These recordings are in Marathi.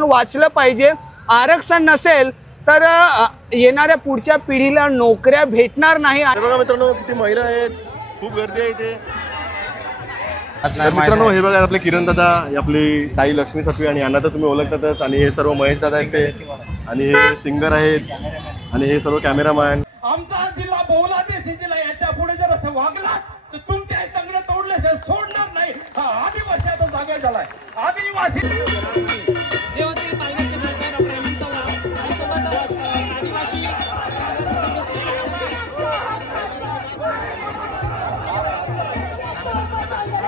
वाचलं पाहिजे। आरक्षण नसेल तर येणाऱ्या पुढच्या पिढीला नोकऱ्या भेटणार नाही। बघा मित्रांनो किती महिला आहेत, खूप गर्दी आहे इथे। मित्रांनो हे बघा आपले किरण दादा, आपली ताई लक्ष्मी सातवी आणि यांना तर तुम्ही ओळखतातच। आणि हे सर्व महेश दादा आहेत ते, आणि हे सिंगर आहेत, आणि हे सर्व कॅमेरामॅन। आमचा जिल्हा बहुलादेशी जिल्हा, याच्या पुढे जर असं वागला तर तुमच्या तंगड्या तोडल्याशिवाय सोडणार नाही। हा आदिवासी आता जागा झालाय। आदिवासी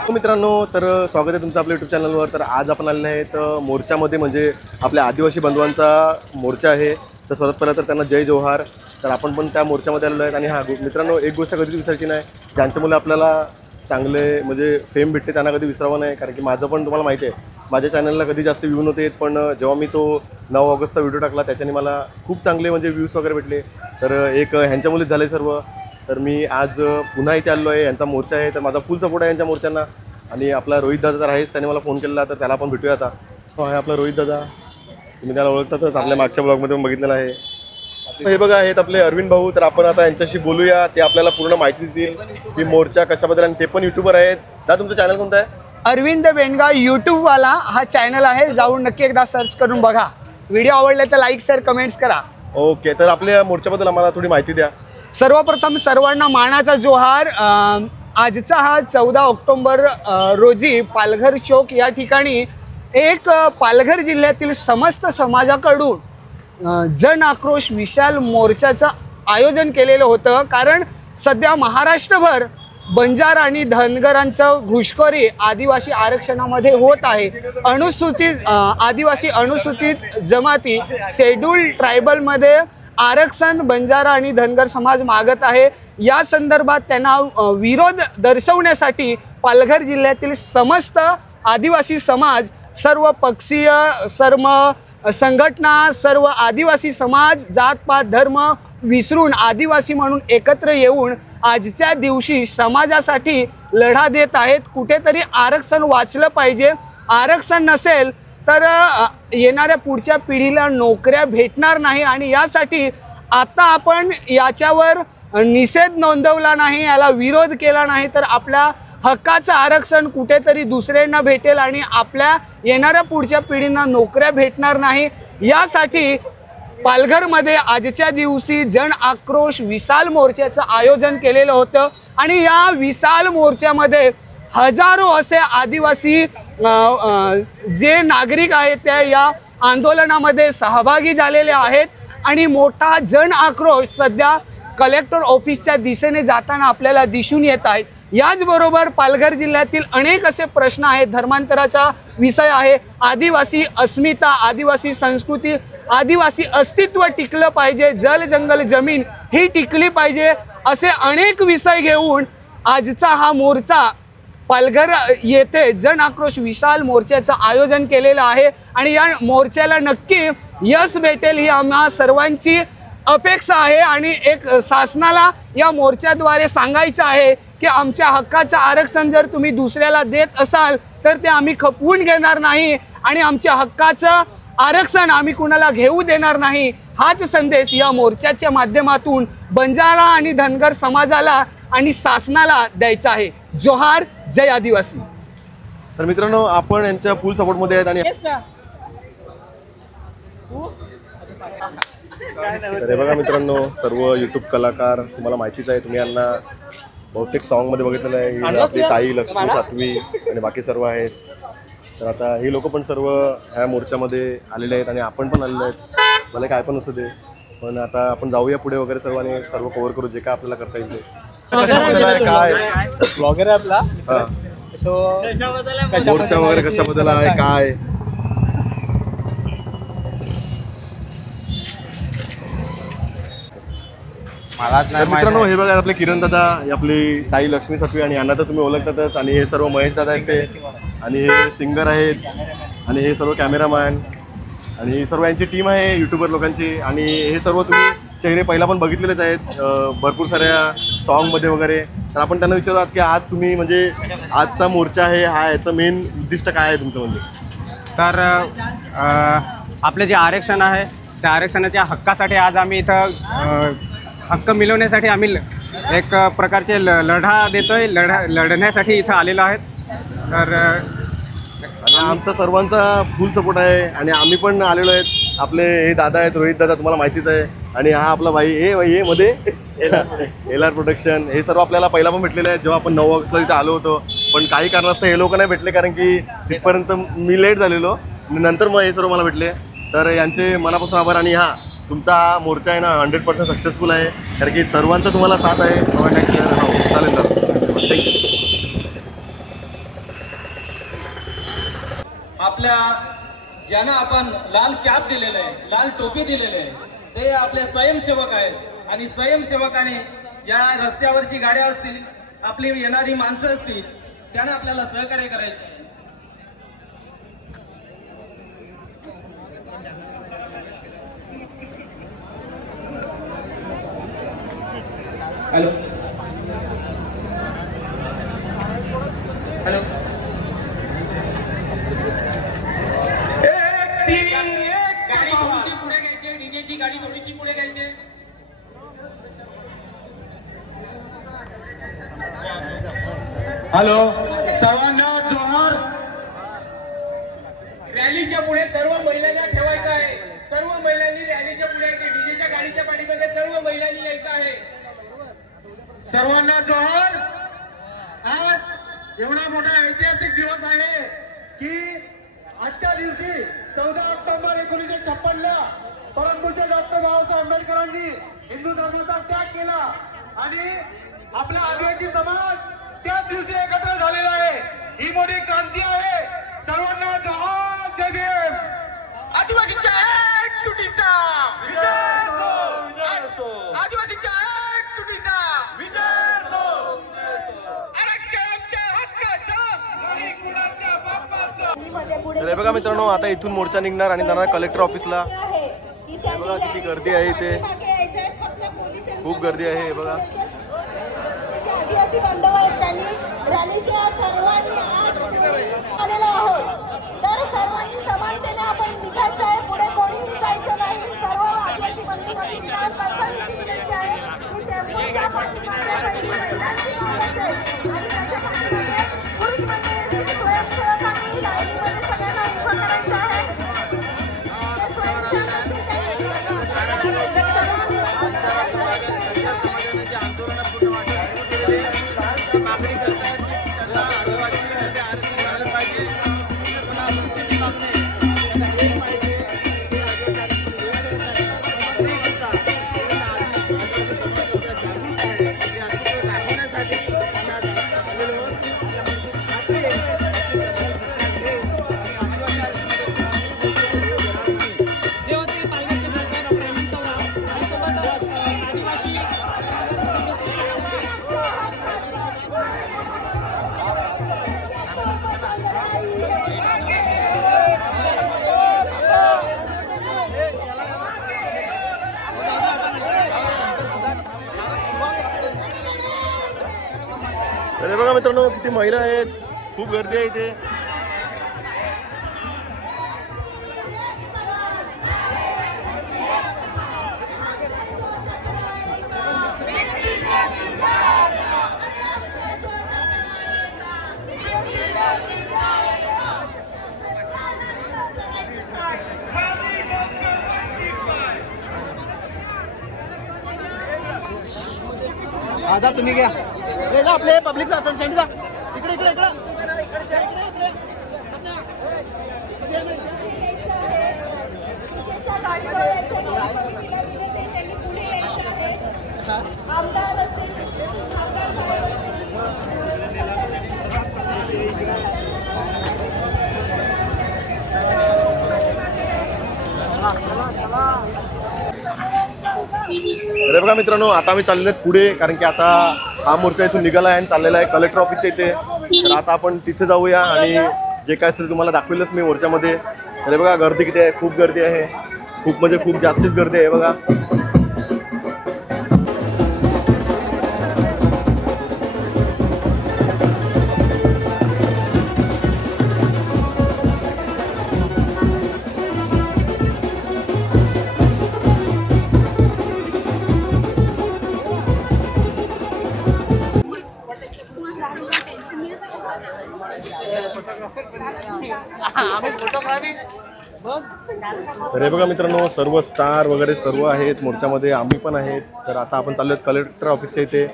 मित्रांनो, तर स्वागत आहे तुमचं आपल्या यूट्यूब चॅनलवर। तर आज आपण आलेले आहेत मोर्चामध्ये, म्हणजे आपल्या आदिवासी बंधुवांचा मोर्चा आहे। तर सर्वात पहिला तर त्यांना जय जोहार। तर आपण पण त्या मोर्चामध्ये आलेलो आहेत। आणि हा मित्रांनो, एक गोष्ट कधीच विसरायची नाही, ज्यांच्यामुळे आपल्याला चांगले म्हणजे फेम भेटते त्यांना कधी विसरावं नाही। कारण की माझं पण तुम्हाला माहिती आहे, माझ्या चॅनलला कधी जास्त व्ह्यू नव्हते येत, पण जेव्हा मी तो 9 ऑगस्टचा व्हिडिओ टाकला त्याच्याने मला खूप चांगले म्हणजे व्ह्यूज वगैरे भेटले। तर एक ह्यांच्यामुळेच झाले सर्व। तर मी आज पुन्हा इथे आलो आहे, यांचा मोर्चा आहे, तर माझा फुल सपोर्ट आहे यांच्या मोर्चांना। आणि आपला रोहित दादा तर आहेच, त्याने मला फोन केला, तर त्याला आपण भेटूया आता। हो आहे आपला रोहित दादा, तुम्ही त्याला ओळखतातच, आपल्या मागच्या ब्लॉगमध्ये पण बघितलेलं आहे। हे बघा आहेत आपले अरविंद भाऊ, तर आपण आता यांच्याशी बोलूया, ते आपल्याला पूर्ण माहिती देतील की मोर्चा कशाबद्दल, आणि ते पण यूट्यूबर आहेत। दादा तुमचं चॅनल कोणतं आहे? अरविंद बेनगा यूट्यूबवाला हा चॅनल आहे, जाऊन नक्की एकदा सर्च करून बघा। व्हिडिओ आवडले तर लाईक शेअर कमेंट्स करा। ओके, तर आपल्या मोर्चाबद्दल आम्हाला थोडी माहिती द्या। सर्वप्रथम सर्वांना मानाचा जोहार। आजचा हा 14 ऑक्टोबर रोजी पालघर चौक या ठिकाणी एक पालघर जिल्ह्यातील समस्त समाजाकडून जन आक्रोश विशाल मोर्चाचं आयोजन केलेलं होतं। कारण सध्या महाराष्ट्रभर बंजारा आणि धनगरांचं घुसखोरी आदिवासी आरक्षणामध्ये होत आहे। आदिवासी अनुसूचित जमाती शेड्यूल ट्रायबलमध्ये आरक्षण बंजारा आणि धनगर समाज मागत आहे। या संदर्भात त्यांना विरोध दर्शवण्यासाठी पालघर जिल्ह्यातील समस्त आदिवासी समाज, सर्व पक्षीय, सर्व संघटना, सर्व आदिवासी समाज, जातपात धर्म विसरून आदिवासी म्हणून एकत्र येऊन आजच्या दिवशी समाजासाठी लढा देत आहेत। कुठेतरी आरक्षण वाचलं पाहिजे। आरक्षण नसेल तर येणाऱ्या पुढच्या पिढीला नोकऱ्या भेटणार नाही। आणि यासाठी आता आपण याच्यावर निषेध नोंदवला नाही, याला विरोध केला नाही, तर आपल्या हक्काचं आरक्षण कुठेतरी दुसऱ्यांना भेटेल आणि आपल्या येणाऱ्या पुढच्या पिढींना नोकऱ्या भेटणार नाही। यासाठी पालघरमध्ये आजच्या दिवशी जन आक्रोश विशाल मोर्चाचं आयोजन केलेलं होतं। आणि या विशाल मोर्चामध्ये हजारो असे आदिवासी जे नागरिक आहेत त्या या आंदोलनामध्ये सहभागी झालेले आहेत। आणि मोठा जन आक्रोश सध्या कलेक्टर ऑफिसच्या दिशेने जाताना आपल्याला दिसून येत आहेत। याचबरोबर पालघर जिल्ह्यातील अनेक असे प्रश्न आहेत, धर्मांतराचा विषय आहे, आदिवासी अस्मिता, आदिवासी संस्कृती, आदिवासी अस्तित्व टिकलं पाहिजे, जल जंगल जमीन ही टिकली पाहिजे, असे अनेक विषय घेऊन आजचा हा मोर्चा पालघर येथे जन आक्रोश विशाल मोर्चाचं आयोजन केलेलं आहे। आणि या मोर्चाला नक्की यश भेटेल ही आम्हा सर्वांची अपेक्षा आहे। आणि एक शासनाला या मोर्चाद्वारे सांगायचं आहे की आमच्या हक्काचं आरक्षण जर तुम्ही दुसऱ्याला देत असाल तर ते आम्ही खपवून घेणार नाही, आणि आमच्या हक्काचं आरक्षण आम्ही कुणाला घेऊ देणार नाही। हाच संदेश या मोर्चाच्या माध्यमातून बंजारा आणि धनगर समाजाला आणि शासनाला द्यायचा आहे। जोहार, जय आदिवासी। तर मित्रांनो, आपण यांच्या फुल सपोर्टमध्ये आहेत। आणि अरे बघा मित्रांनो, सर्व यूट्यूब कलाकार तुम्हाला माहितीच आहे, तुम्ही यांना बहुतेक सॉन्गमध्ये बघितलेलं आहे। आपली ताई लक्ष्मी सातवी आणि बाकी सर्व आहेत। तर आता हे लोक पण सर्व ह्या मोर्चामध्ये आलेले आहेत आणि आपण पण आलेले आहेत। मला काय पण असू दे, पण आता आपण जाऊया पुढे वगैरे सर्वांनी सर्व कव्हर करू जे काय आपल्याला करता येईल ते। काय ब्लॉगर आहे आपला, मोर्चा वगैरे कशाबद्दल आहे काय? मित्रांनो हे बघा आपले किरण दादा, आपली ताई लक्ष्मी सातवी आणि यांना तर तुम्ही ओळखतातच, आणि हे सर्व महेश दादा आहेत ते, आणि हे सिंगर आहेत, आणि हे सर्व कॅमेरामॅन, आणि सर्व यांची टीम आहे यूट्यूबर लोकांची। आणि हे सर्व तुम्ही चेहरे पहिला पण बघितलेलेच आहेत भरपूर साऱ्या सॉन्गमध्ये वगैरे। तर आपण त्यांना विचारूयात की आज तुम्ही म्हणजे आजचा मोर्चा आहे हा याचं मेन उद्दिष्ट काय आहे तुमचं म्हणजे? तर आपले जे आरक्षण आहे त्या आरक्षणाच्या हक्कासाठी आज आम्ही इथं हक्क मिळवण्यासाठी आम्ही एक प्रकारचे लढा देतोय. लढण्यासाठी इथं आलेलो आहेत. तर आमचा सर्वांचा फुल सपोर्ट आहे आणि आम्ही पण आलेलो आहेत. आपले हे दादा आहेत, रोहित दादा, तुम्हाला माहितीच आहे. आणि हा आपला भाई हे मध्ये LR प्रोडक्शन, हे सर्व आपल्याला पहिला पण भेटलेले आहेत जेव्हा आपण 9 ऑगस्टला इथे आलो होतो. पण काही कारणास्तव हे लोक नाही भेटले कारण की तिथपर्यंत मी लेट झालेलो. नंतर मग हे सर्व मला भेटले. तर यांचे मनापासून आभार. आणि हा तुमचा हा मोर्चा आहे ना 100% सक्सेसफुल आहे कारण की सर्वांचा तुम्हाला साथ आहे. नक्की चालेल ना, थँक्यू. आपल्या ज्यांना आपण लाल कॅप दिलेलं आहे, लाल टोपी दिलेली आहे, ते आपले स्वयंसेवक आहेत. आणि स्वयंसेवकाने ज्या रस्त्यावरची गाड्या असतील, आपली येणारी माणसं असतील, त्यांना आपल्याला सहकार्य करायचं. हॅलो हॅलो, गाडी थोडीशी पुढे घ्यायची, डीजेची गाडी थोडीशी पुढे घ्यायची. हॅलो, सर्वांना जोहार. रॅलीच्या पुढे सर्व महिलांना ठेवायचं आहे. सर्व महिलांनी रॅलीच्या पुढे यायचे. डीजेच्या गाडीच्या पाठीमध्ये सर्व महिलांनी यायचं आहे. सर्वांना जोहार. आज एवढा मोठा ऐतिहासिक दिवस आहे की आजच्या दिवशी 14 ऑक्टोबर 1956ला परमपूज्य डॉक्टर बाबासाहेब आंबेडकरांनी हिंदू धर्माचा त्याग केला आणि आपला आदिवासी समाज त्याच दिवशी एकत्र झालेला आहे. ही मोठी क्रांती आहे. सर्वांना जोहार. जय भीम. आदिवासीच्या एकजुटीचा विजय असो. आदिवासीच्या एकजुटीचा विजय असो. आरक्षणाच्या हक्काचा नाही कुणाच्या बापाचा. तर हे बघा मित्रांनो, आता इथून मोर्चा निघणार आणि जाणार कलेक्टर ऑफिसला. हे बघा किती गर्दी आहे इथे, खूप गर्दी आहे. हे बघा आदिवासी बांधव आहेत, त्यांनी रॅलीच्या सर्वांनी आज आलेलो आहोत. तर सर्वांनी समानतेने आपण निघायचं आहे. पुढे कोणीही जायचं नाही. सर्व आदिवासी बंधूंसाठी विनंती आहे की टेम्पोच्या पाठीमागे महिलांची आवाज आहे आणि त्याच्या पाठीमागे पुरुष मंडळी असतील. स्वयंसेवकांनी लाईनीमध्ये सगळ्यांना उभं करायचं आहे. ते स्वयंसेवक तर बघा मित्रांनो किती महिला आहेत, खूप गर्दी आहे इथे. आता तुम्ही घ्या आपले पब्लिक असेल सेंड इकडे इकडे इकडे अरे बघा मित्रांनो, आता आम्ही चाललेलो आहेत पुढे, कारण की आता हा मोर्चा इथून निघाला आहे आणि चाललेला आहे कलेक्टर ऑफिसच्या इथे. तर आता आपण तिथे जाऊया आणि जे काय असेल तुम्हाला दाखवेलच मी मोर्चामध्ये. अरे बघा गर्दी किती आहे, खूप गर्दी आहे, खूप म्हणजे खूप जास्तीच गर्दी आहे बघा. तर हे बघा मित्रांनो, सर्व स्टार वगैरे सर्व आहेत मोर्चामध्ये, आम्ही पण आहेत. तर आता आपण चाललो कलेक्टर ऑफिसच्या इथे.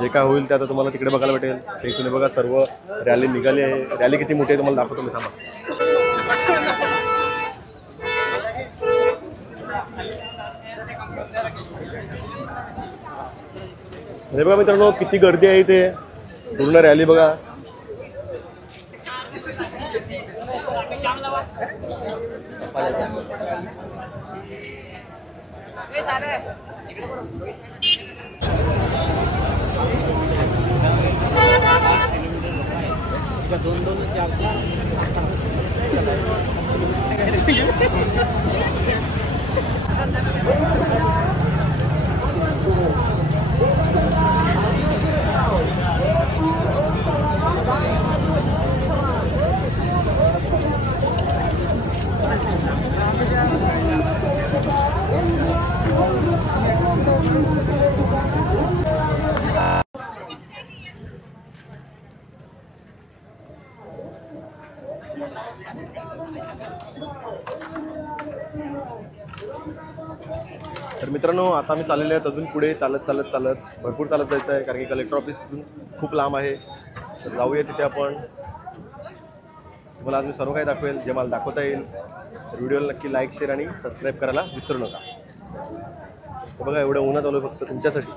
जे काय होईल ते आता तुम्हाला तिकडे बघायला भेटेल. ते तुम्ही बघा, सर्व रॅली निघाली आहे. रॅली किती मोठी आहे तुम्हाला दाखवतो मी, थांबा. हे बघा मित्रांनो, किती गर्दी आहे इथे, पूर्ण रॅली बघा. तर मित्रांनो, आता आम्ही चाललेले आहेत अजून पुढे, चालत भरपूर चालत जायचं आहे, कारण की कलेक्टर ऑफिस खूप लांब आहे. तर जाऊया तिथे आपण. तुम्हाला आज मी सर्व काही दाखवेल, जे मला दाखवता येईल. तर व्हिडिओला नक्की लाईक, शेअर आणि सबस्क्राईब करायला विसरू नका. तर बघा, एवढं उन्हात आलो फक्त तुमच्यासाठी.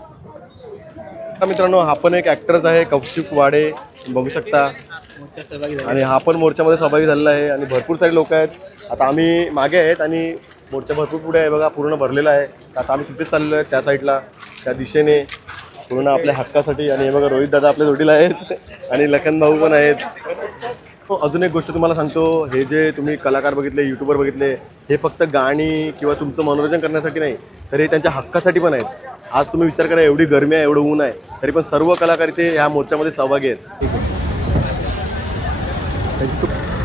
मित्रांनो, हा पण एक ॲक्टरच आहे, कौशिक वाडे, बघू शकता. आणि हा पण मोर्चामध्ये सहभागी झालेला आहे आणि भरपूर सारे लोक आहेत. आता आम्ही मागे आहेत आणि मोर्चा भरपूर पुढे आहे बघा, पूर्ण भरलेला आहे. आता आम्ही तिथेच चाललेलो आहे, त्या साईडला, त्या दिशेने, पूर्ण आपल्या हक्कासाठी. आणि हे बघा, रोहित दादा आपल्या जोडीला आहेत आणि लखन भाऊ पण आहेत. अजून एक गोष्ट तुम्हाला सांगतो, हे जे तुम्ही कलाकार बघितले, यूट्यूबर बघितले, हे फक्त गाणी किंवा तुमचं मनोरंजन करण्यासाठी नाही, तर हे त्यांच्या हक्कासाठी पण आहेत. आज तुम्ही विचार करा, एवढी गरमी आहे, एवढं ऊन आहे, तरी पण सर्व कलाकार इथे ह्या मोर्चामध्ये सहभागी आहेत.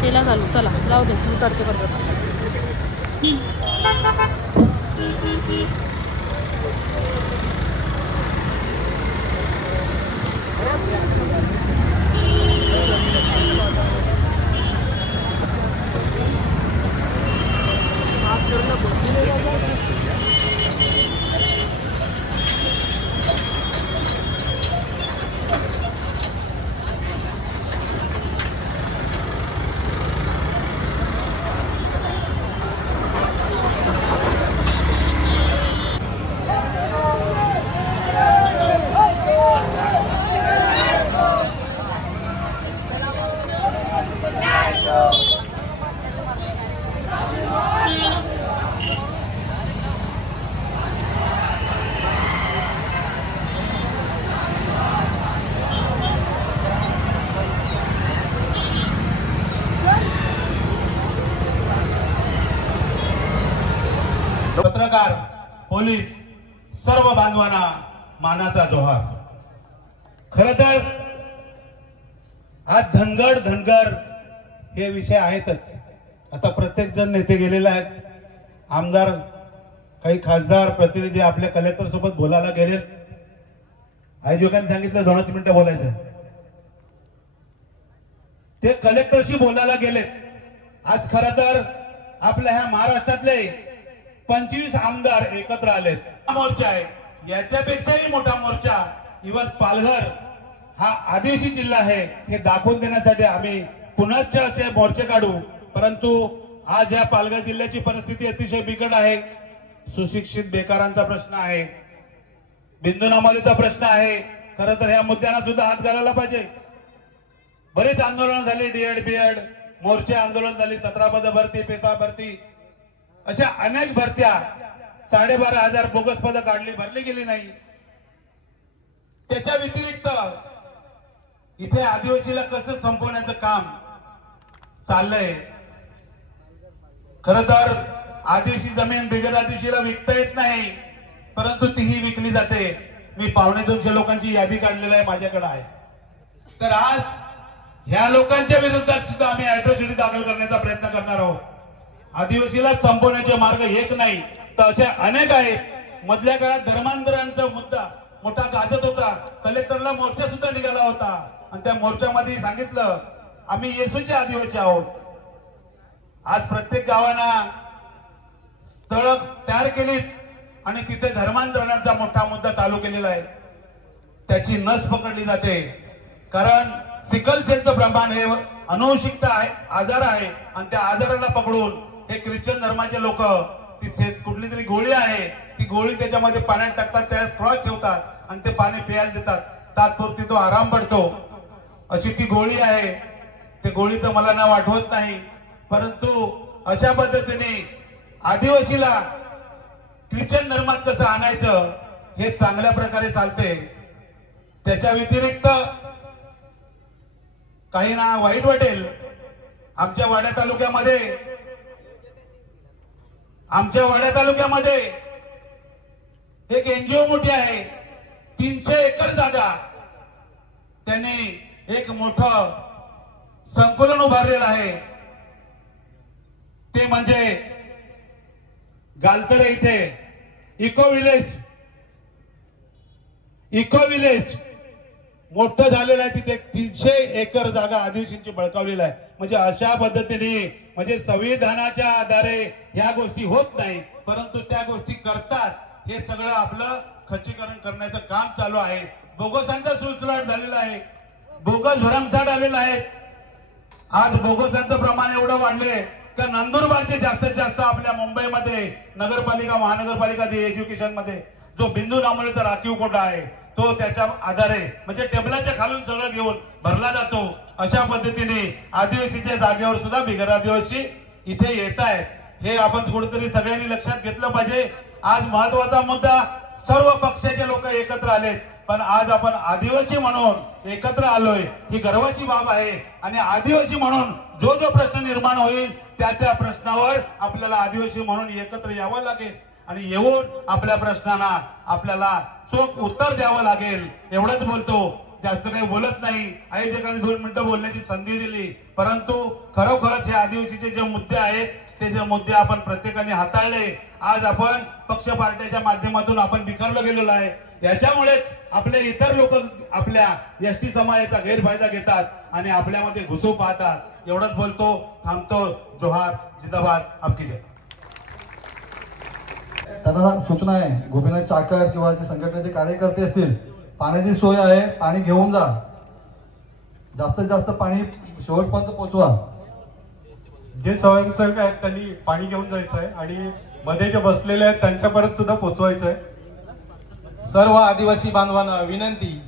केला चालू, चला जाऊ दे, मी करते बरोबर. पत्रकार, पोलीस, सर्व बांधवांना मानाचा जोहार. खर तर आज धनगर हे विषय आहेतच. आता प्रत्येक जण नेते गेलेले आहेत, आमदार, काही खासदार, प्रतिनिधी आपल्या कलेक्टर सोबत बोलायला गेले. आयोजकांनी सांगितलं 2 मिनिटं बोलायचं, ते कलेक्टरशी बोलायला गेले. आज खर तर आपल्या ह्या महाराष्ट्रातले 25 आमदार एकत्र आलेत. हा मोर्चा आहे, याच्यापेक्षाही मोठा मोर्चा इव्हन पालघर हा आदिवासी जिल्हा आहे हे दाखवून देण्यासाठी आम्ही पुण्याचे असे मोर्चे काढू. परंतु आज या पालघर जिल्ह्याची परिस्थिती अतिशय बिकट आहे. सुशिक्षित बेकारांचा प्रश्न आहे, बिंदूनामालीचा प्रश्न आहे. खरं तर ह्या मुद्द्यांना सुद्धा हात घालायला पाहिजे. बरीच आंदोलन झाली, डीएड बीएड मोर्चे आंदोलन झाली, 17 पद भरती, पेसा भरती, अशा अनेक भरत्या, 12,500 बोगस पदं काढली, भरली गेली नाही. त्याच्या व्यतिरिक्त इथे आदिवासीला कसं संपवण्याचं काम चाललंय. खर तर आदिवासी जमीन बिगर आदिवासीला विकता येत नाही, परंतु तीही विकली जाते. मी 250 लोकांची यादी काढलेली आहे, माझ्याकडे आहे. तर आज ह्या लोकांच्या विरोधात सुद्धा आम्ही अॅट्रॉसिटी दाखल करण्याचा प्रयत्न करणार आहोत. आदिवासीला संपवण्याचे मार्ग एक नाही तर असे अनेक आहेत. मधल्या काळात धर्मांतरांचा मुद्दा मोठा गाजत होता, कलेक्टरला मोर्चा सुद्धा निघाला होता आणि त्या मोर्चामध्ये सांगितलं आम्ही येसूचे आदिवासी आहोत. आज प्रत्येक गावांना स्थळ तयार केलीत आणि तिथे धर्मांतरणाचा मोठा मुद्दा चालू केलेला आहे. त्याची नस पकडली जाते, कारण सिकल सेलचं प्रमाण हे अनुवंशिकता आहे, आजार आहे, आणि त्या आजाराला पकडून हे ख्रिश्चन धर्माचे लोक ती कुठली तरी गोळी आहे, ती गोळी त्याच्यामध्ये पाण्यात टाकतात, त्यात क्रॉस ठेवतात आणि ते पाणी प्यायला देतात. तात्पुरती तो आराम पडतो, अशी ती गोळी आहे. ते गोळी तर मला नाव आठवत नाही, परंतु अशा पद्धतीने आदिवासीला ख्रिश्चन धर्मात कसं आणायचं हे चांगल्या प्रकारे चालते. त्याच्या व्यतिरिक्त काही ना वाईट वाटेल, आमच्या वाड्या तालुक्यामध्ये एक एनजीओ मोठी आहे, 300 एकर जागा त्यांनी एक मोठं संकुलन उभारलेलं आहे. ते म्हणजे गालतरे इथे इको विलेज मोठं झालेलं आहे. तिथे 300 एकर जागा आदिवासींची बळकावलेला आहे. म्हणजे अशा पद्धतीने म्हणजे संविधानाच्या आधारे ह्या गोष्टी होत नाही, परंतु त्या गोष्टी करतात. हे सगळं आपलं खच्चीकरण करण्याचं काम चालू आहे. बोगसांचा सुळसुळाट झालेला आहे, बोगस भरमसाठ आलेला आहे. आज बोगसांचं प्रमाण एवढं वाढले का नंदुरबारचे जास्तीत जास्त आपल्या मुंबईमध्ये नगरपालिका महानगरपालिका एज्युकेशन मध्ये जो बिंदू नामोळीचा राखीव कोटा आहे तो त्याच्या आधारे म्हणजे टेबलाच्या खालून सगळं घेऊन भरला जातो. अशा पद्धतीने आदिवासीच्या जागेवर सुद्धा बिगर आदिवासी इथे येत आहेत. हे आपण कुठेतरी सगळ्यांनी लक्षात घेतलं पाहिजे. आज महत्वाचा मुद्दा, सर्व पक्षाचे लोक एकत्र आलेत, पण आज आपण आदिवासी म्हणून एकत्र आलोय ही गर्वाची बाब आहे. आणि आदिवासी म्हणून जो जो प्रश्न निर्माण होईल त्या प्रश्नावर आपल्याला आदिवासी म्हणून एकत्र यावं लागेल आणि येऊन आपल्या प्रश्नांना आपल्याला चोख उत्तर द्यावं लागेल. एवढंच बोलतो, जास्त काही बोलत नाही. आयोजकांनी 2 मिनिटं बोलण्याची संधी दिली, परंतु खरोखरच हे आदिवासीचे जे मुद्दे आहेत ते जे मुद्दे आपण प्रत्येकाने हाताळले. आज आपण पक्ष पार्ट्याच्या माध्यमातून आपण बिखरलं गेलेलो आहे. याच्यामुळेच आपले इतर लोक आपल्या एसटी समाजाचा गैरफायदा घेतात आणि आपल्यामध्ये घुसू पाहतात. एवढंच बोलतो, थांबतो. जोहार, जिंदाबाद, आपकी जय. त्यांना सूचना आहे, गोपीनाथ चाकर किंवा जे संघटनेचे कार्यकर्ते असतील, पाण्याची सोय आहे, पाणी घेऊन जा, जास्तीत जास्त पाणी शेवटपर्यंत पोहोचवा. जे स्वयंसेवक आहेत त्यांनी पाणी घेऊन जायचं आहे आणि मध्ये जे बसलेले आहेत त्यांच्यापर्यंत सुद्धा पोहोचवायचं आहे. सर्व आदिवासी बांधवांना विनंती,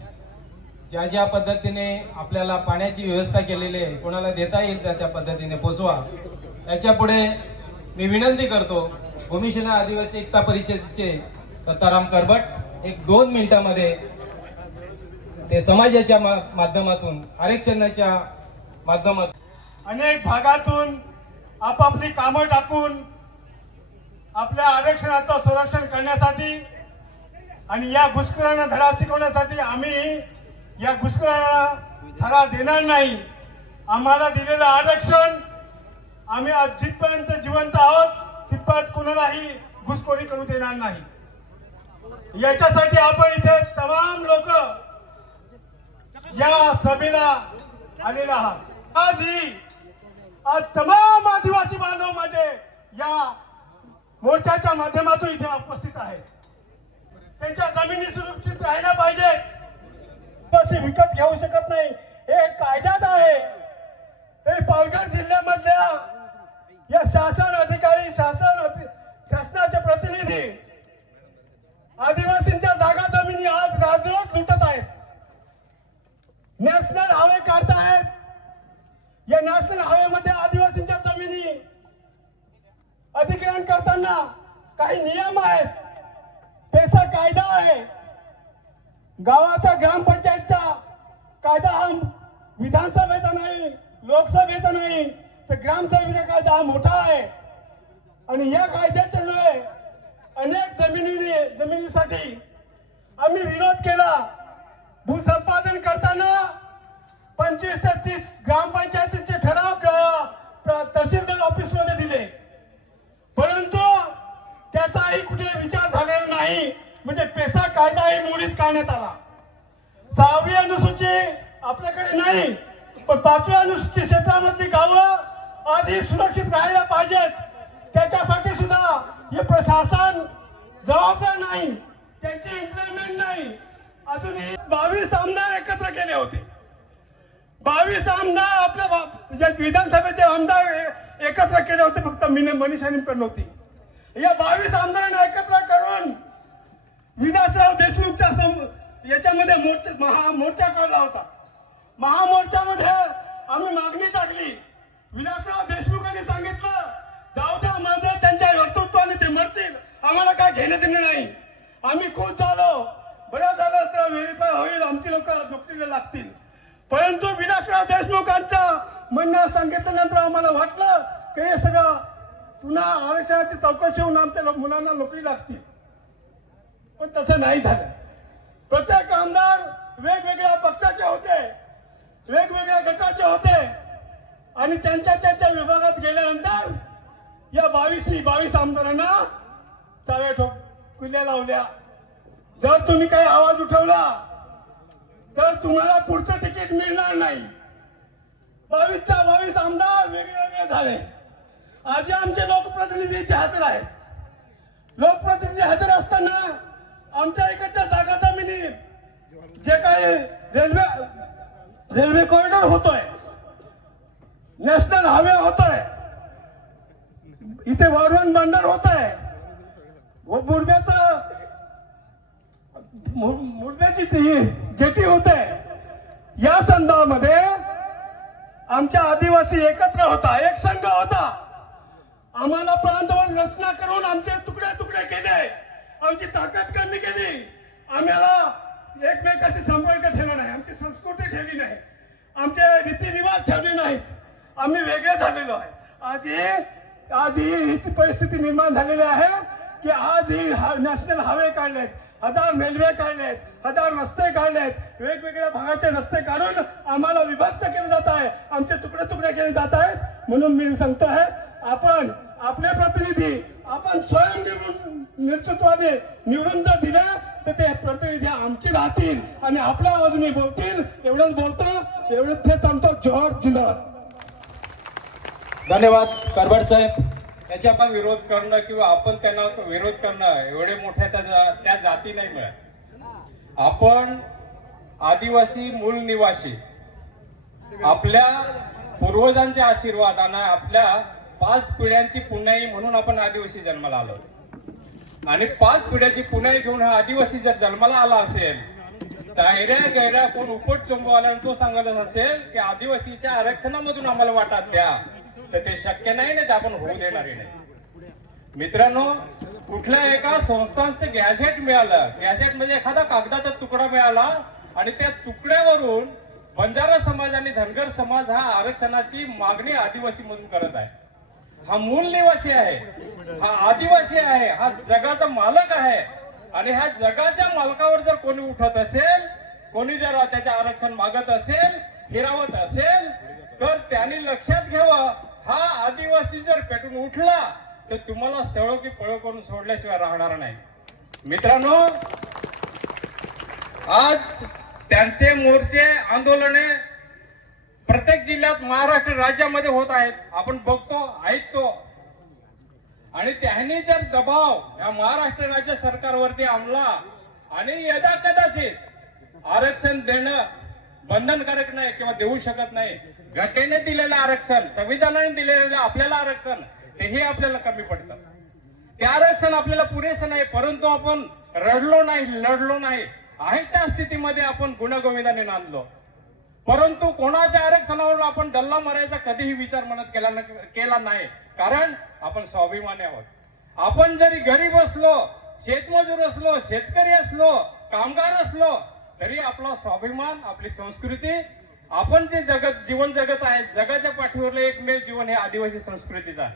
ज्या ज्या पद्धतीने आपल्याला पाण्याची व्यवस्था केलेली आहे, कोणाला देता येईल त्या पद्धतीने पोचवा. याच्या पुढे मी विनंती करतो, भूमिसेना आदिवासी एकता परिषदेचे दत्ताराम करबट 1-2 मिनिटांमध्ये ते समाजाच्या माध्यमातून, आरक्षणाच्या माध्यमातून अनेक भागातून आपापली कामं टाकून आपल्या आरक्षणाचं संरक्षण करण्यासाठी आणि या घुसखोरांना धडा शिकवण्यासाठी आम्ही या घुसखोरांना धडा देणार नाही. आम्हाला दिलेलं आरक्षण आम्ही आज जिथपर्यंत जिवंत आहोत तिथपर्यंत कुणालाही घुसखोरी करू देणार नाही. याच्यासाठी आपण इथे तमाम लोक या सभेला आलेले आहात. आज तमाम आदिवासी बांधव माझे या मोर्चाच्या माध्यमातून इथे उपस्थित आहेत. त्यांच्या जमिनी सुरक्षित राहायला पाहिजेत. अशी विकत घेऊ शकत नाही, हे कायद्यात आहे. ते पालघर जिल्ह्यामधल्या या शासन अधिकारी, शासनाचे प्रतिनिधी आदिवासींच्या जागा जमिनी आज राजरोट लुटत आहेत. नॅशनल हायवे काढतायत. या नॅशनल हायवे मध्ये आदिवासींच्या जमिनी अधिग्रहण करताना काही नियम आहेत, त्याचा कायदा आहे. गावाचा ग्रामपंचायतचा कायदा हा विधानसभेचा नाही, लोकसभेचा नाही, तर ग्रामसभेचा कायदा हा मोठा आहे. आणि या कायद्याच्यामुळे अनेक जमिनीसाठी आम्ही विरोध केला. भूसंपादन करताना 25 ते 30 ग्रामपंचायतीचे ठराव तहसीलदार ऑफिस मध्ये दिले, परंतु त्याचाही कुठे विचार झालेला नाही. म्हणजे पेसा कायदाही मोडीत काढण्यात आला. 6वी अनुसूची आपल्याकडे नाही, पण 5व्या अनुसूचित क्षेत्रामधली गावं आजही सुरक्षित राहायला पाहिजेत. त्याच्यासाठी सुद्धा हे प्रशासन जबाबदार नाही, त्यांची इम्प्लिमेंट नाही. अजूनही 22 आमदार एकत्र केले होते. 22 आमदार आपल्या विधानसभेचे आमदार एकत्र केले होते, फक्त मनीषा निमकर नव्हती. या 22 आमदारांना एकत्र करून विलासराव देशमुखच्या याच्यामध्ये मोर्चा काढला होता. महामोर्चामध्ये आम्ही मागणी टाकली. विलासराव देशमुखांनी सांगितलं जाऊ द्या, माझं त्यांच्या नेतृत्वाने ते मरतील, आम्हाला काय घेणं देणं नाही. आम्ही खुश झालो, बरं झालं तर व्हेरीफाय होईल, आमची लोक नोकरीला लागतील. परंतु विलासराव देशमुखांचं म्हणणं सांगितल्यानंतर आम्हाला वाटलं की हे सगळं पुन्हा आरक्षणाची चौकशी होऊन आमच्या मुलांना नोकरी लागतील. पण तसं नाही झालं. प्रत्येक आमदार वेगवेगळ्या पक्षाचे होते, वेगवेगळ्या गटाचे होते आणि त्यांच्या विभागात गेल्यानंतर या 22 आमदारांना चाव्या ठोकल्या लावल्या. जर तुम्ही काही आवाज उठवला तर तुम्हाला पुढचं तिकीट मिळणार नाही. 22 आमदार वेगवेगळे झाले. आज आमचे लोकप्रतिनिधी इथे हजर आहेत. लोकप्रतिनिधी हजर असताना आमच्या इकडच्या जागा जमिनी जे काही रेल्वे कॉरिडॉर होतोय, नॅशनल हायवे होतोय, इथे वाढवण बंदर होत आहे, मुर्द्याची जेटी होते, या संदर्भामध्ये आमच्या आदिवासी एकत्र होता, एक संघ होता. आम्हाला प्रांतवार रचना करून आमचे तुकडे तुकडे केले, आमची ताकद कमी केली. आम्हाला एकमेकाशी संपर्क ठेवला नाही, आमची संस्कृती ठेवली नाही, आमचे रीतिरिवाज ठेवले नाहीत. आम्ही वेगळे झालेलो आहे. आजही ही परिस्थिती निर्माण झालेली आहे की आजही नॅशनल हायवे काढलेत, 1000 रेल्वे काढलेत, 1000 रस्ते काढलेत, वेगवेगळ्या भागाचे रस्ते काढून आम्हाला विभक्त केले जात आहे, आमचे तुकडे तुकडे केले जात आहेत. म्हणून मी सांगतो आहे, आपण आपले प्रतिनिधी आपण स्वयं नेतृत्वाने निवडून जर दिले तर ते प्रतिनिधी आमचे राहतील आणि आपल्या बाजूने बोलतील. एवढंच बोलतो, एवढंच ते थांबतो. जोहर जिंदाबाद. धन्यवाद करबड साहेब. याच्या आपण विरोध करणं किंवा आपण त्यांना विरोध करणं एवढे मोठ्या त्या जाती नाही मिळत. आपण आदिवासी मूळ निवासी, आपल्या पूर्वजांच्या आशीर्वादाने आपल्या 5 पिढ्यांची पुण्याई म्हणून आपण आदिवासी जन्माला आलो आणि 5 पिढ्याची पुण्याई घेऊन हा आदिवासी जर जन्माला आला असेल तर गैऱ्या कोण उपट चोंबवाल्याने तो सांगत असेल की आदिवासीच्या आरक्षणामधून आम्हाला वाटत द्या, तर ते शक्य नाही ना, ते आपण होऊ देणारे नाही. मित्रांनो, कुठल्या एका संस्थांचं गॅझेट मिळालं, गॅझेट म्हणजे एखादा कागदाचा तुकडा मिळाला आणि त्या तुकड्यावरून बंजारा समाज आणि धनगर समाज हा आरक्षणाची मागणी आदिवासी मधून करत आहे. हा मूळ निवासी आहे, हा आदिवासी आहे, हा जगाचा मालक आहे आणि ह्या जगाच्या मालकावर जर कोणी उठत असेल, कोणी जर त्याचे आरक्षण मागत असेल, हिरावत असेल, तर त्यांनी लक्षात घ्यावं, हा आदिवासी जर पेटून उठला तर तुम्हाला सळो की पळो करून सोडल्याशिवाय राहणार नाही. मित्रांनो, आज त्यांचे मोर्चे आंदोलने प्रत्येक जिल्ह्यात महाराष्ट्र राज्यामध्ये होत आहेत, आपण बघतो, ऐकतो. आणि त्यांनी जर दबाव या महाराष्ट्र राज्य सरकारवरती आणला आणि यदा कदाचित आरक्षण देणं बंधनकारक नाही किंवा देऊ शकत नाही, घटनेने दिलेलं आरक्षण, संविधानाने दिलेलं आपल्याला आरक्षण, तेही आपल्याला कमी पडतं. ते आरक्षण आपल्याला पुरेसं नाही, परंतु आपण रडलो नाही, लढलो नाही, आहे त्या स्थितीमध्ये आपण गुण्यागोविंदाने नांदलो. परंतु कोणाच्या आरक्षणावर आपण डल्ला मारायचा कधीही विचार मनात केला नाही, कारण आपण स्वाभिमानी आहोत. आपण जरी गरीब असलो, शेतमजूर असलो, शेतकरी असलो, कामगार असलो, तरी आपला स्वाभिमान, आपली संस्कृती, आपण जे जीवन जगत आहे, जगाच्या पाठीवरलं एकमेव जीवन हे आदिवासी संस्कृतीचं आहे.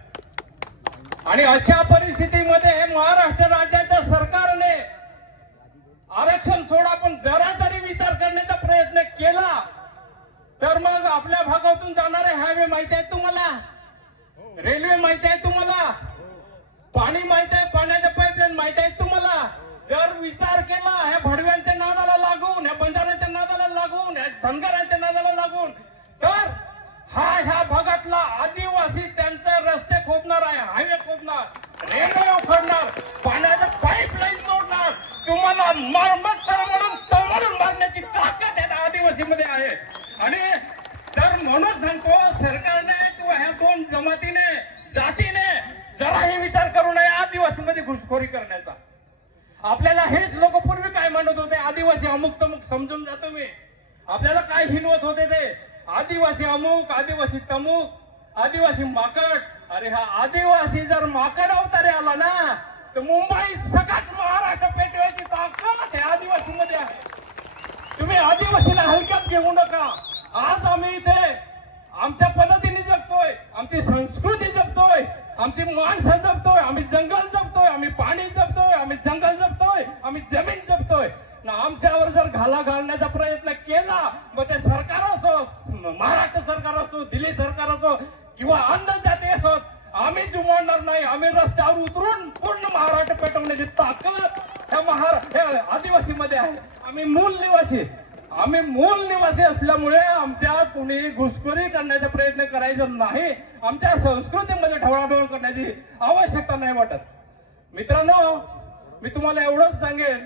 आणि अशा परिस्थितीमध्ये महाराष्ट्र राज्याच्या सरकारने आरक्षण सोडा पण जरा जरी विचार करण्याचा प्रयत्न केला तर मग आपल्या भागातून जाणारे हायवे माहिती आहे तुम्हाला, रेल्वे माहिती आहे तुम्हाला, पाणी माहिती आहे, पाण्याच्या पाईपलाईन माहिती आहे तुम्हाला. जर विचार केला ह्या भडव्यांच्या नादाला लागून, ह्या बंजाऱ्यांच्या नादाला लागून, ह्या धनगरांच्या नादाला लागून तर ह्या भागातला आदिवासी त्यांचे रस्ते खोदणार आहे, हायवे खोदणार, रेल्वे उखडणार, पाण्याचं पाईपलाईन तोडणार, तुम्हाला मारमत म्हणून तोडून मारण्याची ताकद या आदिवासीमध्ये आहे. आणि तर म्हणून सांगतो सरकारने किंवा ह्या दोन जमातीने जातीने जराही विचार करू नये आदिवासीमध्ये घुसखोरी करण्याचा. आपल्याला हेच लोक पूर्वी काय म्हणत होते, आदिवासी अमुक तमुक. समजून जातो मी आपल्याला काय हिनवत होते ते, आदिवासी अमुक, आदिवासी तमुक, आदिवासी माकड. अरे हा आदिवासी जर माकड अवतारे आला ना तर मुंबई सगळ्यात महाराष्ट्र पेटवायची ताकद हे आदिवासीमध्ये आहे. तुम्ही आदिवासीला हलक्यात घेऊ नका. आज आम्ही इथे आमच्या पद्धतीने जगतोय, आमची संस्कृती जपतोय, आमची माणसं जपतोय, आम्ही जंगल जपतोय, आम्ही पाणी जपतोय, आम्ही जंगल जपतोय, आम्ही जमीन जपतोय ना. आमच्यावर जर घाला घालण्याचा प्रयत्न केला मग ते सरकार असो, महाराष्ट्र सरकार असो, दिल्ली सरकार असो किंवा अन्य जाती असो, आम्ही जुमानणार नाही. आम्ही रस्त्यावर उतरून पूर्ण महाराष्ट्र पेटवण्याची ताकद ह्या आदिवासीमध्ये आहे. आम्ही मूल निवासी असल्यामुळे आमच्या कुणी घुसखोरी करण्याचा प्रयत्न करायचा नाही. आमच्या संस्कृतीमध्ये ढवळाढवळ करण्याची आवश्यकता नाही वाटत. मित्रांनो, मी तुम्हाला एवढंच सांगेन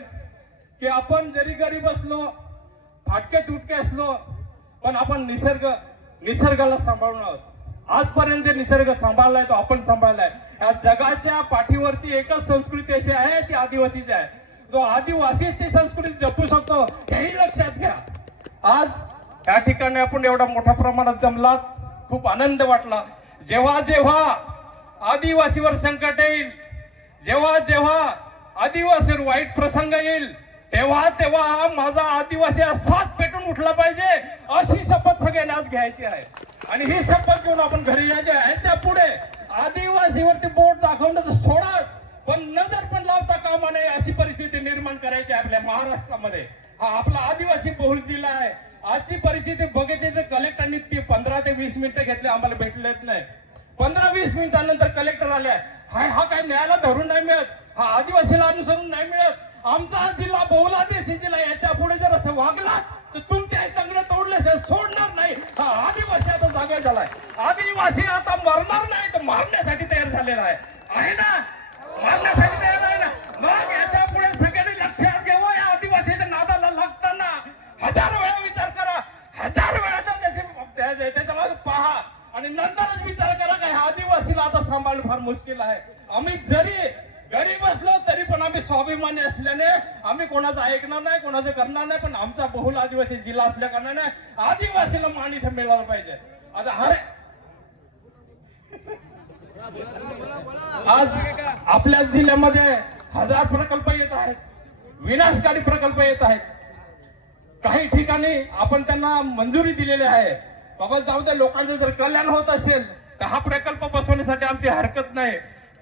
की आपण जरी गरीब असलो, फाटके तुटके असलो, पण आपण निसर्गाला सांभाळून आहोत. आजपर्यंत जे निसर्ग सांभाळलाय तो आपण सांभाळलाय. या जगाच्या पाठीवरती एकच संस्कृती अशी आहे ती आदिवासीची आहे. जो आदिवासी ती संस्कृती जपू शकतो हेही लक्षात घ्या. आज या ठिकाणी आपण एवढा मोठ्या प्रमाणात जमलात, खूप आनंद वाटला. जेव्हा जेव्हा आदिवासीवर संकट येईल, जेव्हा जेव्हा आदिवासीवर वाईट प्रसंग येईल, तेव्हा तेव्हा माझा आदिवासी असाच पेटून उठला पाहिजे अशी शपथ सगळ्यांना आज घ्यायची आहे. आणि ही शपथ घेऊन आपण घरी यायचे आहे. त्या पुढे आदिवासीवरती बोट दाखवणं तर सोडा, पण नजर पण लावता कामा नये अशी परिस्थिती निर्माण करायची आपल्या महाराष्ट्रामध्ये. हा आपला आदिवासी बहुल जिल्हा आहे. आजची परिस्थिती बघितली तर कलेक्टरनी 15 ते 20 मिनिटं घेतले, आम्हाला भेटलेच नाही. 15-20 मिनिटांनंतर कलेक्टर आले. हा काय न्यायाला धरून नाही मिळत, हा आदिवासीला अनुसरून नाही मिळत. आमचा जिल्हा बहुलादेशी जिल्हा, याच्या पुढे जर असं वागला तर तुमच्या तंगड्या तोडल्याशिवाय सोडणार नाही. हा आदिवासी आता जागा झालाय. आदिवासी आता मरणार नाही तर मारण्यासाठी तयार झालेला आहे ना, मारण्यासाठी तयार आहे ना. मग याच्या पुढे सगळ्यांनी लक्षात घ्यावं, या आदिवासीच्या नादाला लागताना 1000 वेळा विचार करा, 1000 वेळा त्याच्या मागे पहा आणि नंतरच विचार करा का ह्या आदिवासीला आता सांभाळणं फार मुश्किल आहे. आम्ही जरी गरीब असलो तरी पण आम्ही स्वाभिमानी असल्याने आम्ही कोणाचं ऐकणार नाही, कोणाचं करणार नाही. पण आमचा बहुल आदिवासी जिल्हा असल्या कारणाने आदिवासीला मान इथे मिळालं पाहिजे. आता आज आपल्या जिल्ह्यामध्ये 1000 प्रकल्प येत आहेत, विनाशकारी प्रकल्प येत आहेत. काही ठिकाणी आपण त्यांना मंजुरी दिलेली आहे. बाबा जाऊ दे, लोकांचं जर कल्याण होत असेल तर हा प्रकल्प बसवण्यासाठी आमची हरकत नाही.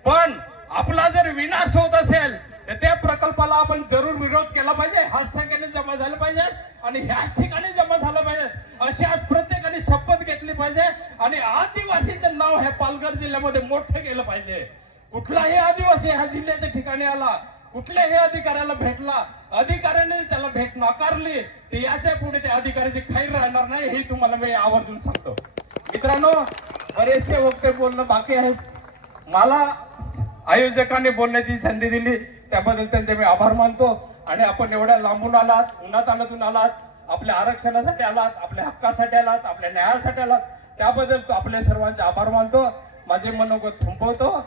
पण आपला जर विनाश होत असेल तर त्या प्रकल्पाला आपण जरूर विरोध केला पाहिजे. ह्याच संख्येने जमा झालं पाहिजे आणि ह्याच ठिकाणी जमा झालं पाहिजे अशी आज प्रत्येकाने शपथ घेतली पाहिजे. आणि आदिवासीचं नाव हे पालघर जिल्ह्यामध्ये मोठं केलं पाहिजे. कुठलाही आदिवासी ह्या जिल्ह्याच्या ठिकाणी आला, कुठल्याही अधिकाऱ्याला भेटला, अधिकाऱ्याने त्याला भेट नाकारली तर याच्या पुढे त्या अधिकाऱ्याची खैर राहणार नाही, हे तुम्हाला मी आवर्जून सांगतो. मित्रांनो, बरेचसे वक्ते बोलणं बाकी आहे. मला आयोजकांनी बोलण्याची संधी दिली त्याबद्दल त्यांचे मी आभार मानतो. आणि आपण एवढ्या लांबून आलात, उन्हातानातून आलात, आपल्या आरक्षणासाठी आलात, आपल्या हक्कासाठी आलात, आपल्या न्यायासाठी आलात, त्याबद्दल आपले सर्वांचे आभार मानतो. माझे मनोगत संपवतो.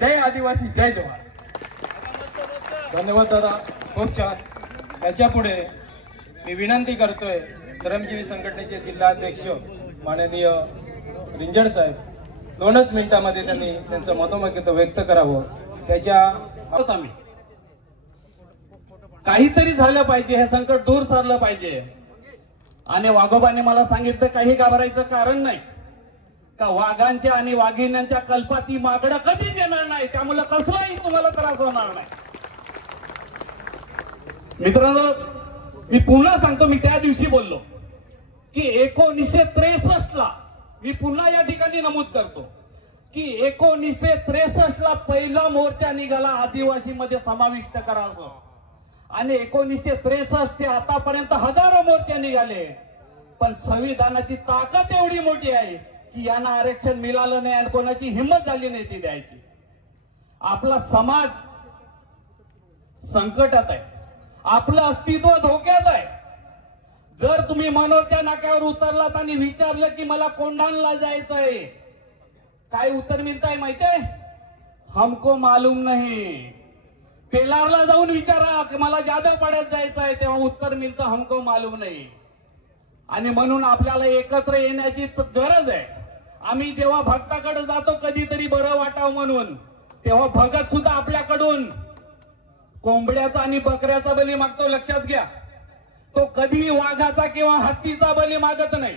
जय आदिवासी, जय जवाहर. धन्यवाद दादा, खूप छान. त्याच्या पुढे मी विनंती करतोय श्रमजीवी संघटनेचे जिल्हाध्यक्ष माननीय रिंजड साहेब, 2च मिनिटांमध्ये त्यांनी त्यांचं मतमत व्यक्त करावं. त्याच्या आम्ही काहीतरी झालं पाहिजे, हे संकट दूर सारलं पाहिजे. आणि वाघोबाने मला सांगितलं काही घाबरायचं कारण नाही, का वाघांच्या आणि वाघिण्यांच्या कल्पाती माकडं कधीच येणार नाही, त्यामुळे कसलाही तुम्हाला त्रास होणार नाही. मित्रांनो, मी पुन्हा सांगतो, मी त्या दिवशी बोललो की 1963 ला, मी पुन्हा या ठिकाणी नमूद करतो की 1963 ला पहिला मोर्चा निघाला आदिवासी मध्ये समाविष्ट करायचं. आणि 1963 ते आतापर्यंत हजारो मोर्चे निघाले. पण संविधानाची ताकद एवढी मोठी आहे की यांना आरक्षण मिळालं नाही आणि कोणाची हिंमत झाली नाही ती द्यायची. आपला समाज संकटात आहे, आपलं अस्तित्व धोक्यात आहे. जर तुम्ही मनोरच्या नाक्यावर उतरलात आणि विचारलं की मला कोंढाणला जायचंय, काय उत्तर मिळतंय माहितीये? हमको मालूम नाही. पेलारला जाऊन विचारा की मला जाधव पाड्यात जायचंय, तेव्हा उत्तर मिळतं हमको मालूम नाही. आणि म्हणून आपल्याला एकत्र येण्याची गरज आहे. आम्ही जेव्हा भक्ताकडे जातो कधीतरी बरं वाटावं म्हणून, तेव्हा भगत सुद्धा आपल्याकडून कोंबड्याचा आणि बकऱ्याचा बली मागतो. लक्षात घ्या, तो कधीही वाघाचा किंवा हत्तीचा बली मागत नाही.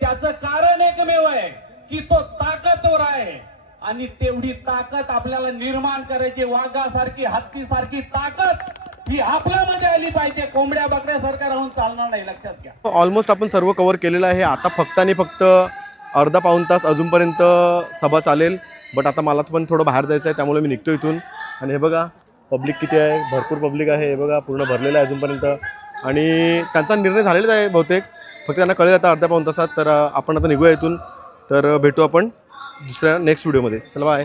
त्याचं कारण एकमेव आहे की तो ताकदवर आहे आणि तेवढी ताकद आपल्याला निर्माण करायची. वाघासारखी हत्तीसारखी ताकद ही आपल्यामध्ये आली पाहिजे. कोंबड्या बकऱ्यासारखा राहून चालणार नाही. लक्षात घ्या. ऑलमोस्ट आपण सर्व कव्हर केलेलं आहे. आता फक्त आणि फक्त अर्धा पाऊण तास अजूनपर्यंत सभा चालेल. बट आता मला पण थोडं बाहेर जायचं आहे, त्यामुळे मी निघतो इथून. आणि हे बघा पब्लिक किती आहे, भरपूर पब्लिक आहे. हे बघा पूर्ण भरलेलं आहे अजूनपर्यंत. आणि त्यांचा निर्णय झालेलाच आहे बहुतेक, फक्त त्यांना कळेल आता अर्ध्या पाऊण तासात. तर आपण आता निघूया इथून. तर भेटू आपण दुसऱ्या नेक्स्ट व्हिडिओमध्ये. चला बाय.